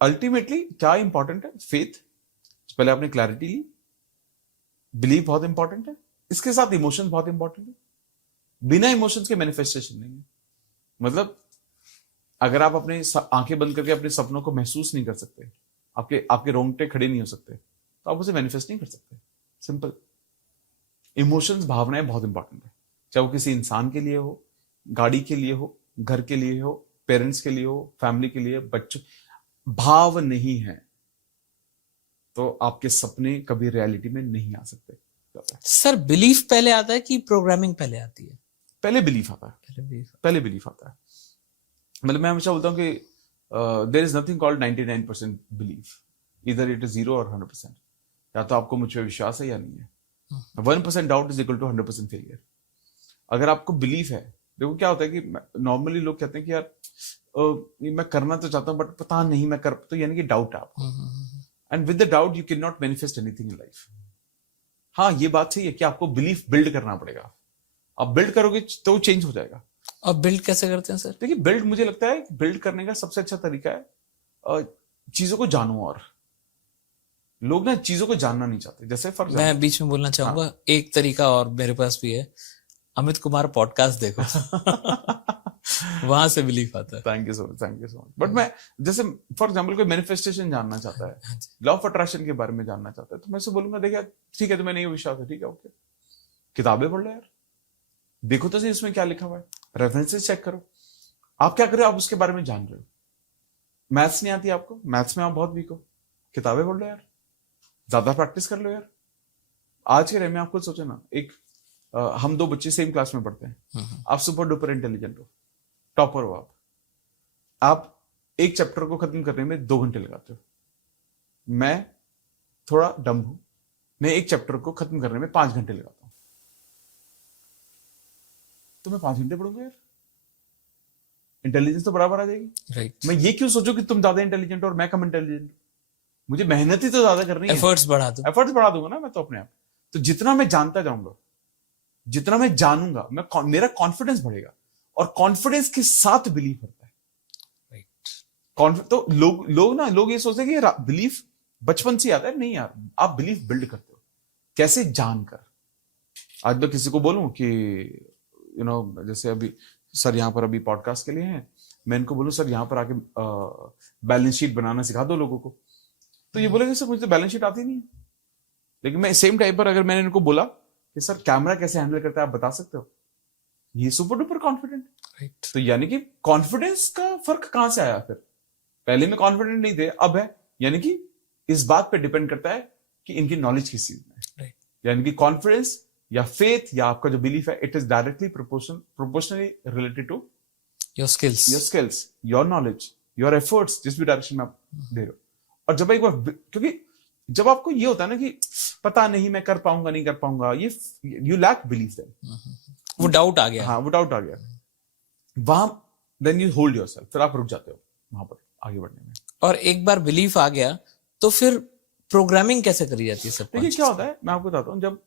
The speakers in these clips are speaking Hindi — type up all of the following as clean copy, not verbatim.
अल्टीमेटली क्या इंपॉर्टेंट है? फेथ। पहले आपने क्लैरिटी ली, बिलीव बहुत इंपॉर्टेंट है, इसके साथ इमोशंस बहुत इंपॉर्टेंट है। बिना इमोशंस के मैनिफेस्टेशन नहीं है। मतलब अगर आप अपने आंखें बंद करके अपने सपनों को महसूस नहीं कर सकते, आपके आपके रोंगटे खड़े नहीं हो सकते, तो आप उसे मैनिफेस्ट नहीं कर सकते। सिंपल। इमोशंस, भावनाएं बहुत इंपॉर्टेंट है, चाहे वो किसी इंसान के लिए हो, गाड़ी के लिए हो, घर के लिए हो, पेरेंट्स के लिए हो, फैमिली के लिए, बच्चों। भाव नहीं है तो आपके सपने कभी रियलिटी में नहीं आ सकते। सर बिलीफ पहले आता है कि प्रोग्रामिंग पहले आती है? पहले बिलीफ आता है, पहले बिलीफ आता है। मतलब मैं हमेशा बोलता हूँ कि there is nothing called 99% belief, इधर इट इज 0 और 100%। या तो आपको मुझ पर विश्वास है या नहीं है। 1% doubt is equal to 100% failure. अगर आपको बिलीफ है, देखो क्या होता है कि नॉर्मली लोग कहते हैं कि यार मैं करना तो चाहता हूँ बट पता नहीं मैं कर, तो यानी कि डाउट है आपको। And with the doubt you can not manifest anything in life. हाँ, ये बात सही है कि आपको बिलीफ बिल्ड करना पड़ेगा। आप बिल्ड करोगे तो चेंज हो जाएगा। और बिल्ड कैसे करते हैं सर? देखिए, बिल्ड मुझे लगता है बिल्ड करने का सबसे अच्छा तरीका है चीजों को जानो। और लोग ना चीजों को जानना नहीं चाहते। जैसे फॉर मैं बीच में बोलना चाहूंगा, हाँ। एक तरीका और मेरे पास भी है, अमित कुमार पॉडकास्ट देखो। वहां से बिलीफ आता है। Thank you so much, thank you so much. But मैं जैसे फॉर एग्जांपल कोई मैनिफेस्टेशन जानना चाहता है, लॉ ऑफ अट्रैक्शन के बारे में जानना चाहता है, तो मैं से बोलूंगा देखिए ठीक है, तो मैंने ये विश्वास है, ठीक है, ओके, किताबें पढ़ लो यार, देखो तो सही इसमें क्या लिखा हुआ है, रेफरेंसेस चेक करो। आप क्या कर रहे हो? आप उसके बारे में जान रहे हो। मैथ्स नहीं आती आपको, मैथ्स में आप बहुत वीक हो, किताबें पढ़ लो यार, ज्यादा प्रैक्टिस कर लो यार। आज के टाइम में आप खुद सोचो ना, एक हम दो बच्चे सेम क्लास में पढ़ते हैं, आप सुपर डुपर इंटेलिजेंट हो, टॉपर हो, आप एक चैप्टर को खत्म करने में 2 घंटे लगाते हो। मैं थोड़ा डम हूं, मैं एक चैप्टर को खत्म करने में 5 घंटे लगाता हूं। तो मैं 5 घंटे पढ़ूंगा यार, इंटेलिजेंस तो बराबर आ जाएगी। राइट। मैं ये क्यों सोचूं कि तुम ज्यादा इंटेलिजेंट और मैं कम इंटेलिजेंट? मुझे मेहनत ही तो ज्यादा करनी है, एफर्ट्स बढ़ा दो। एफर्ट्स बढ़ा दूंगा ना मैं तो अपने आप। तो जितना मैं जानता जाऊंगा, जितना मैं जानूंगा, मेरा कॉन्फिडेंस बढ़ेगा, और कॉन्फिडेंस के साथ बिलीव होता है। राइट। तो लोग ये सोचते हैं कि बिलीफ बचपन से आता है। नहीं यार, आप बिलीफ बिल्ड करते हो। कैसे? जानकर। आज मैं किसी को बोलूं कि जैसे अभी सर यहाँ पर अभी पॉडकास्ट के लिए हैं, मैं इनको बोलूं सर यहाँ पर आके बैलेंस शीट बनाना सिखा दो लोगों को, तो ये बोलेंगे सर मुझे तो बैलेंस शीट आती नहीं है। लेकिन मैं सेम टाइम पर अगर मैंने इनको बोला कि सर कैमरा कैसे हैंडल करता है आप बता सकते हो, ये सुपर डुपर कॉन्फिडेंट। राइट। तो यानी कि कॉन्फिडेंस का फर्क कहां से आया? फिर पहले में कॉन्फिडेंट नहीं थे, अब है। यानी कि इस बात पे डिपेंड करता है कि इनकी नॉलेज किस चीज में है। राइट। यानी कि कॉन्फिडेंस या फेथ या आपका जो बिलीफ है, it is directly proportionally related to your skills, your knowledge, your efforts, जिस भी डायरेक्शन में आप दे रहे हो। और जब एक बार, क्योंकि जब आपको ये होता है ना कि पता नहीं मैं कर पाऊंगा नहीं कर पाऊंगा, ये यू लैक बिलीफ देन, वो डाउट आ गया। हाँ, वो डाउट आ गया वहां, देन यू होल्ड योरसेल्फ, फिर आप रुक जाते हो वहां पर आगे बढ़ने में। और एक बार बिलीफ आ गया तो फिर प्रोग्रामिंग कैसे करी जाती है? सब देखिए क्या होता है, मैं आपको बताता हूँ। जब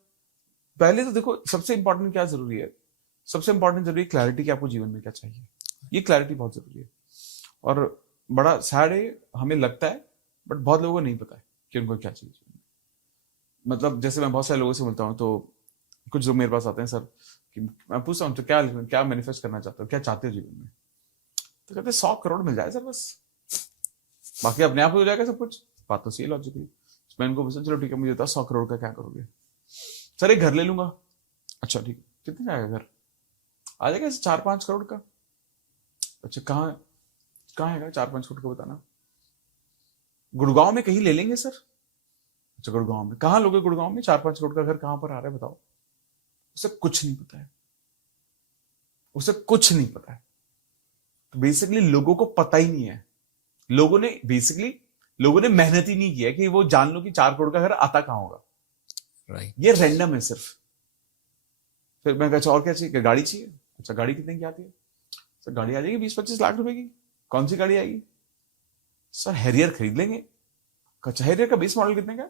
पहले तो देखो सबसे इंपॉर्टेंट क्या जरूरी है, सबसे इंपॉर्टेंट जरूरी है क्लैरिटी, कि आपको जीवन में क्या चाहिए। ये क्लैरिटी बहुत जरूरी है। और बड़ा सैड है, हमें लगता है बट बहुत लोगों को नहीं पता है कि उनको क्या चाहिए। मतलब जैसे मैं बहुत सारे लोगों से मिलता हूँ, तो कुछ लोग मेरे पास आते हैं, सर कि मैं पूछता हूँ तो क्या मैनिफेस्ट करना चाहते हो, क्या चाहते हो जीवन में? तो कहते हैं 100 करोड़ मिल जाए सर बस, बाकी अपने आप हो जाएगा सब कुछ। बात तो सही लॉजिकली। मैं इनको पूछा चलो ठीक है, मुझे बताओ 100 करोड़ का क्या करोगे? सर एक घर ले लूंगा। अच्छा ठीक है, कितने जाएगा घर? आ जाएगा 4-5 करोड़ का। अच्छा कहाँ है 4-5 करोड़ का, बताना। गुड़गांव में कहीं ले लेंगे सर। अच्छा गुड़गांव में कहाँ लोगे? गुड़गांव में 4-5 करोड़ का घर कहाँ पर आ रहा है बताओ? उसे कुछ नहीं पता है, उसे कुछ नहीं पता है। तो बेसिकली लोगों को पता ही नहीं है। लोगों ने मेहनत ही नहीं किया कि वो जान लो कि 4 करोड़ का घर आता कहां होगा। राइट। ये रैंडम है सिर्फ। फिर मैं कहा और क्या चाहिए? गाड़ी चाहिए। अच्छा गाड़ी कितने की आती है? सर गाड़ी आ जाएगी 20-25 लाख रुपए की। कौन सी गाड़ी आएगी? सर हैरियर खरीद लेंगे। अच्छा हैरियर का बेस मॉडल कितने का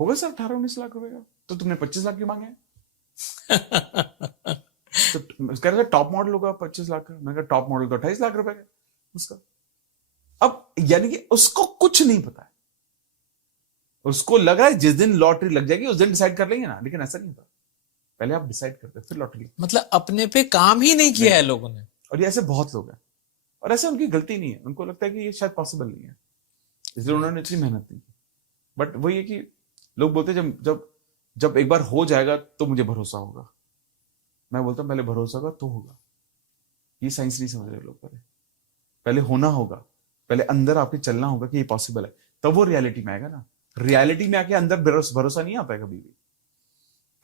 होगा? सर 18-19 लाख रुपए का। तो तुमने 25 लाख की मांगे हैं। तो कह रहे टॉप मॉडल होगा 25 लाख का। मैंने कहा टॉप मॉडल तो 28 लाख रुपए का उसका। अब यानी कि उसको कुछ नहीं पता है, उसको लग रहा है जिस दिन लॉटरी लग जाएगी उस दिन डिसाइड कर लेंगे ना, लेकिन ऐसा नहीं होता। पहले आप डिसाइड करते फिर लॉटरी। मतलब अपने पे काम ही नहीं किया है लोगों ने। और ये ऐसे बहुत लोग हैं, और ऐसे उनकी गलती नहीं है, उनको लगता है कि ये शायद पॉसिबल नहीं है, इसलिए उन्होंने इतनी मेहनत नहीं की। बट वही है कि लोग बोलते हैं जब जब जब एक बार हो जाएगा तो मुझे भरोसा होगा। मैं बोलता हूं पहले भरोसा होगा तो होगा। ये साइंस नहीं समझ रहे लोग। पहले होना होगा, पहले अंदर आपके चलना होगा कि ये पॉसिबल है, तब वो रियलिटी में आएगा ना। रियलिटी में आके अंदर भरोसा नहीं आता है,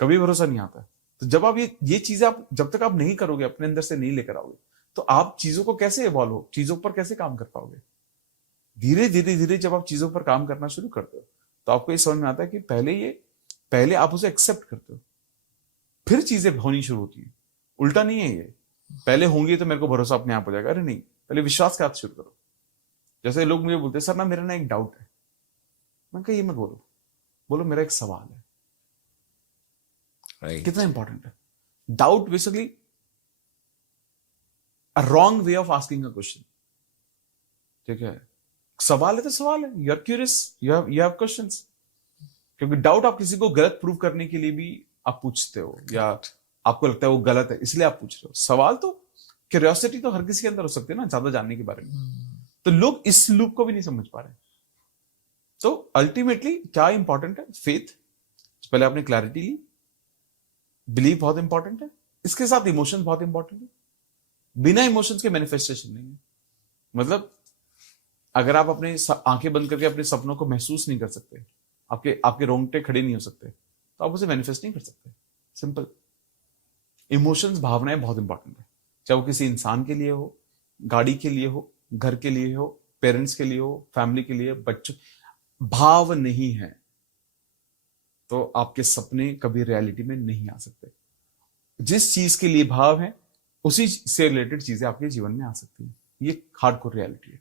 कभी भरोसा नहीं आता है। तो जब आप ये चीजें आप जब तक आप नहीं करोगे, अपने अंदर से नहीं लेकर आओगे, तो आप चीजों को कैसे इवॉल्व हो, चीजों पर कैसे काम कर पाओगे। धीरे धीरे धीरे जब आप चीजों पर काम करना शुरू करते हो तो आपको ये समझ में आता है कि पहले आप उसे एक्सेप्ट करते हो, फिर चीजें होनी शुरू होती है। उल्टा नहीं है ये, पहले होंगी तो मेरे को भरोसा अपने आप हो जाएगा। अरे नहीं, पहले विश्वास के साथ शुरू करो। जैसे लोग मुझे बोलते हैं सर ना मेरा ना एक डाउट है। मैं कहा ये मत बोलो मेरा एक सवाल है। Right. कितना इंपॉर्टेंट है। Doubt basically a wrong way of asking a question. ठीक है, सवाल है तो सवाल है, you are curious, you have questions. क्योंकि डाउट आप किसी को गलत प्रूव करने के लिए भी आप पूछते हो, या आपको लगता है वो गलत है इसलिए आप पूछ रहे हो। सवाल तो, क्यूरियोसिटी तो हर किसी के अंदर हो सकती है ना, ज्यादा जानने के बारे में। तो लोग इस लूप को भी नहीं समझ पा रहे। तो अल्टीमेटली क्या इंपॉर्टेंट है, फेथ। पहले आपने क्लैरिटी ली, बिलीव बहुत इंपॉर्टेंट है, इसके साथ इमोशन बहुत इंपॉर्टेंट है। बिना इमोशंस के मैनिफेस्टेशन नहीं है। मतलब अगर आप अपने आंखें बंद करके अपने सपनों को महसूस नहीं कर सकते, आपके रोंगटे खड़े नहीं हो सकते, तो आप उसे मैनिफेस्ट नहीं कर सकते। सिंपल। इमोशंस, भावनाएं बहुत इंपॉर्टेंट है, चाहे वो किसी इंसान के लिए हो, गाड़ी के लिए हो, घर के लिए हो, पेरेंट्स के लिए हो, फैमिली के लिए, बच्चों। भाव नहीं है तो आपके सपने कभी रियलिटी में नहीं आ सकते। जिस चीज के लिए भाव है उसी से रिलेटेड चीजें आपके जीवन में आ सकती हैं। ये हार्डकोर रियलिटी है।